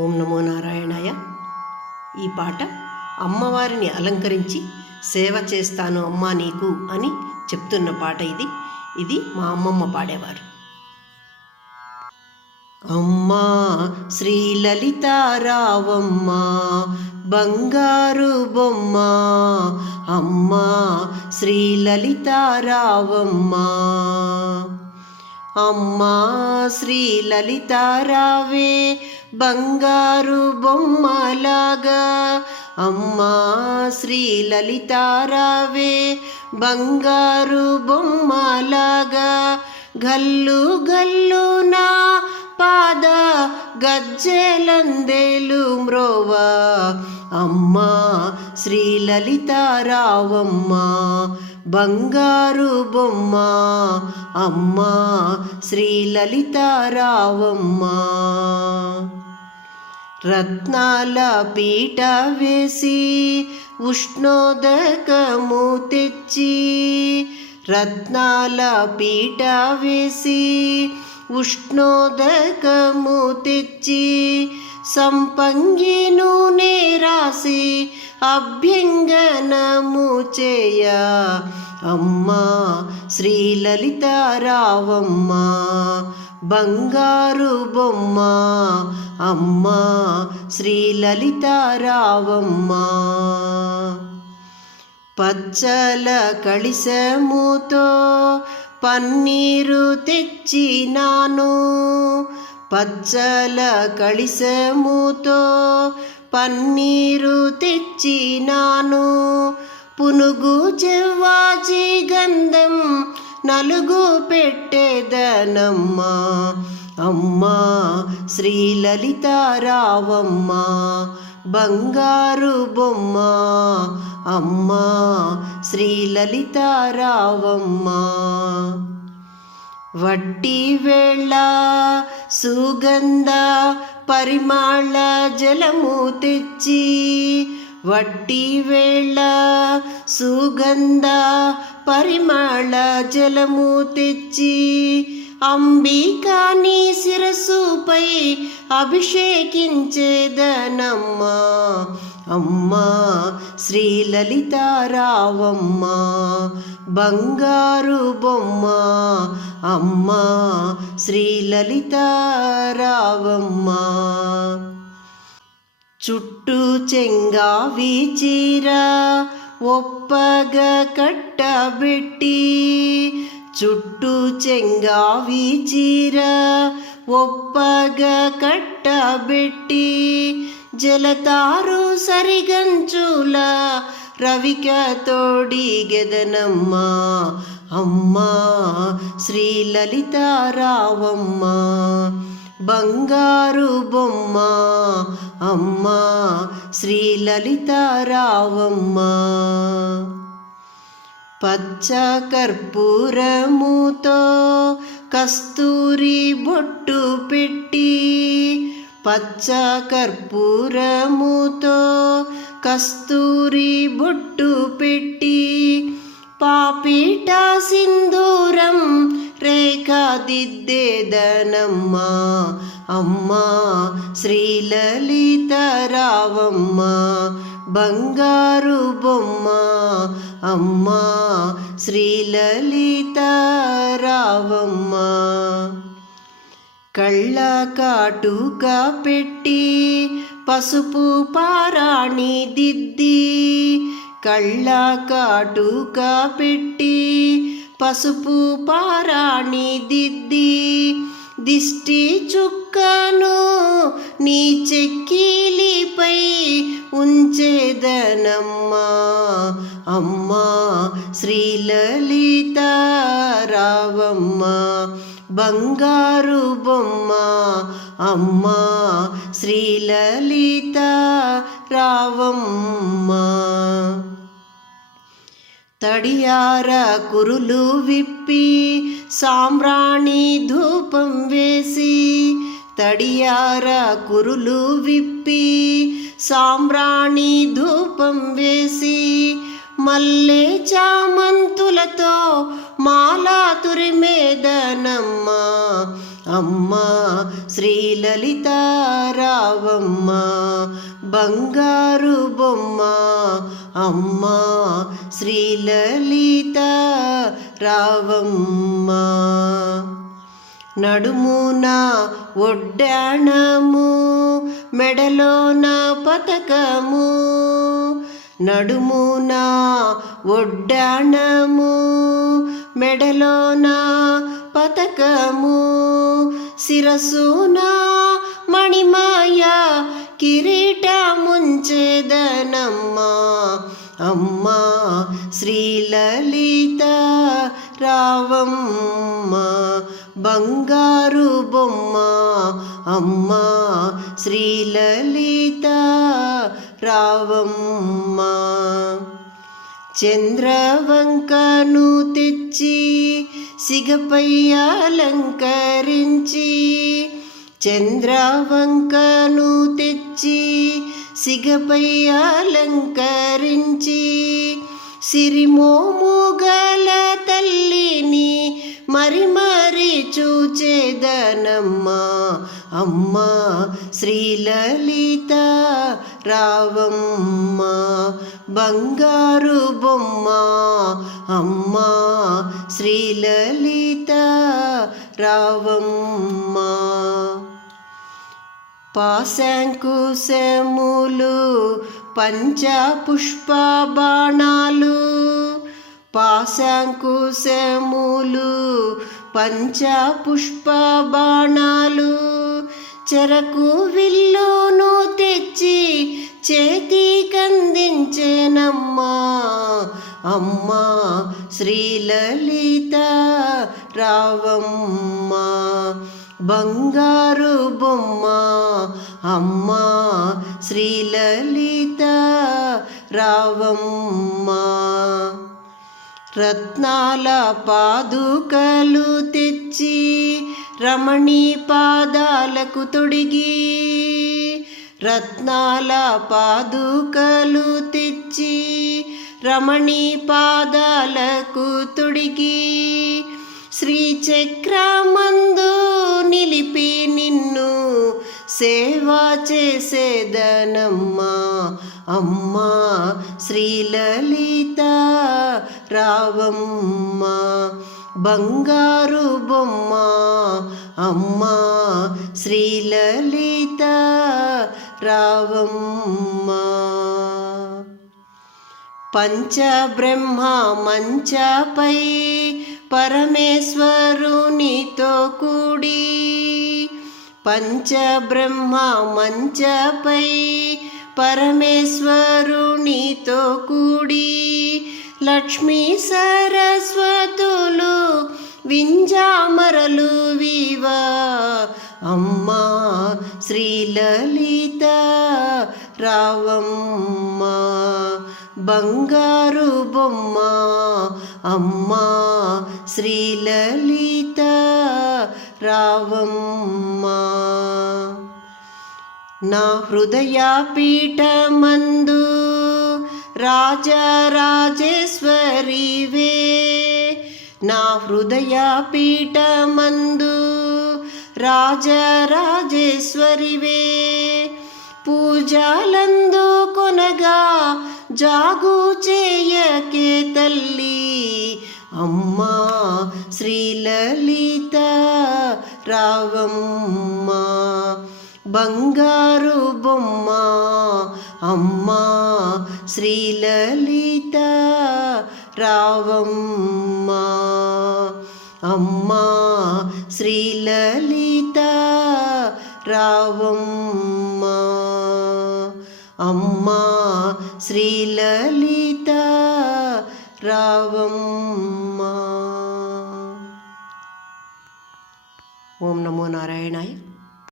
ఓం నమో నారాయణాయ. ఈ పాట అమ్మవారిని అలంకరించి సేవ చేస్తాను అమ్మా నీకు అని చెప్తున్న పాట ఇది మా అమ్మమ్మ పాడేవారు. అమ్మా శ్రీ లలితారావమ్మ బంగారు బొమ్మ, అమ్మా శ్రీ లలితారావమ్మ, అమ్మా శ్రీ లలితారావే బంగారు బొమ్మలాగా, అమ్మా శ్రీ లలితారావే బంగారు బొమ్మలాగా, గల్లు గల్లు నా పాద గజ్జెలందేలు మ్రోవా, అమ్మా శ్రీ లలితారావమ్మ బంగారు బొమ్మ, అమ్మా శ్రీ లలితారావమ్మ. రత్నాల పీట వేసి ఉష్ణోదకము తెచ్చి, రత్నాల పీట వేసి ఉష్ణోదకము తెచ్చి, సంపంగి నూనె రాసి అభ్యంగనము చేయ, అమ్మా శ్రీ లలితారావమ్మ బంగారు బొమ్మ, అమ్మా శ్రీ లలితారావమ్మ. పచ్చల కళిసముతో పన్నీరు తెచ్చినాను, పచ్చల కళిసముతో పన్నీరు తెచ్చినాను, పునుగు చెవ్వాచి గంధం నలుగు పెట్టేదనమ్మా, అమ్మా శ్రీ లలితారావమ్మ బంగారు బొమ్మ, అమ్మా శ్రీ లలితారావమ్మ. వట్టి వేళ సుగంధ పరిమళ జలము తెచ్చి, వట్టి వేళ సుగంధ పరిమళ జలము తెచ్చి, అంబికాని శిరస్సుపై అభిషేకించేదనమ్మా, అమ్మా శ్రీ లలితారావమ్మ బంగారు బొమ్మ, అమ్మా శ్రీ లలితారావమ్మ. చుట్టూ చెంగావి చీర ఒప్పగా కట్టబెట్టి, చుట్టూ చెంగావి చీర ఒప్పగా కట్టబెట్టి, జలతారు సరిగంచుల రవిక తోడిగెదనమ్మా, అమ్మా శ్రీ లలితారావమ్మ బంగారు బొమ్మ, అమ్మా శ్రీ లలితారావమ్మ. పచ్చ కర్పూరముతో కస్తూరి బొట్టు పెట్టి, పచ్చ కర్పూరముతో కస్తూరి బొట్టు పెట్టి, పాపిట సింధూరం రేఖాదిద్దేదనమ్మా, అమ్మా శ్రీ లలితారావమ్మ బంగారు బొమ్మ, అమ్మా శ్రీ లలితారావమ్మ. కళ్ళ కాటుక పెట్టి పసుపు పారాణి దిద్ది, కళ్ళ కాటుక పెట్టి పసుపు పారాణి దిద్ది, దిష్టి చుక్కను నీ చెక్కిలిపై ఉంచేదనమ్మా, అమ్మా శ్రీ లలితారావమ్మ బంగారు బొమ్మ, అమ్మా శ్రీ లలితారావమ్మ. తడియార కురులు విప్పి సాంబ్రాణి ధూపం వేసి, తడియార కురులు విప్పి సాంబ్రాణి ధూపం వేసి, మల్లె చామంతులతో మాలా తురిమేదనమ్మా, అమ్మా శ్రీలలిత రావమ్మ బంగారు బొమ్మ అమ్మా శ్రీలలిత రావమ్మ నడుమున ఒడ్డాణము మెడలోన పతకము నడుమున ఒడ్డాణము మెడలోన పతకము శిరసున మణిమాయ కిరీటముంచెదనమ్మా అమ్మా శ్రీలలిత రావమ్మ బంగారు బొమ్మ అమ్మా శ్రీలలిత రావమ్మ చంద్రవంకను తెచ్చి సిగపై అలంకరించి చంద్రవంకను తెచ్చి సిగపై అలంకరించి సిరిమోముగల తల్లిని మరి మరి చూచేదనమ్మా అమ్మా శ్రీలలిత రావమ్మ బంగారు బొమ్మ అమ్మా శ్రీలలిత రావమ్మ పాశంకుశములు పంచపుష్ప బాణాలు పాశంకుశములు పంచపుష్ప బాణాలు చెరకు విల్లును తెచ్చి చేతికందించెనమ్మా అమ్మా శ్రీలలిత రావమ్మ బంగారు బొమ్మ అమ్మా శ్రీలలిత రావమ్మ రత్నాల పాదుకలు తెచ్చి రమణి పాదాలకు తొడిగి రత్నాల పాదుకలు తెచ్చి రమణి పాదాలకు తొడిగి శ్రీచక్రమందు నిలిపి నిన్ను సేవ చేసేదనమ్మా అమ్మా శ్రీలలిత రావమ్మ బంగారు బొమ్మ అమ్మా శ్రీలలిత రావమ్మ పంచబ్రహ్మ మంచపై పరమేశ్వరునితో కూడి పంచబ్రహ్మ మంచపై పరమేశ్వరునితో కూడి లక్ష్మీ సరస్వతులు వింజామరలు వివా అమ్మా శ్రీలలిత రావమ్మ బంగారు బొమ్మ అమ్మా శ్రీలలిత రావమ్మ నా హృదయ పీఠమందు రాజరాజేశ్వరివే నా హృదయ పీఠమందు రాజరాజేశ్వరివే పూజలందు కొనగా జాగు చేయకే తల్లి అమ్మా శ్రీలలిత రావమ్మ బంగారు బొమ్మ అమ్మా శ్రీలలిత రావమ్మ అమ్మా శ్రీలలిత రావమ్మ అమ్మా శ్రీలలిత రావమ్మ. ఓం నమో నారాయణాయ.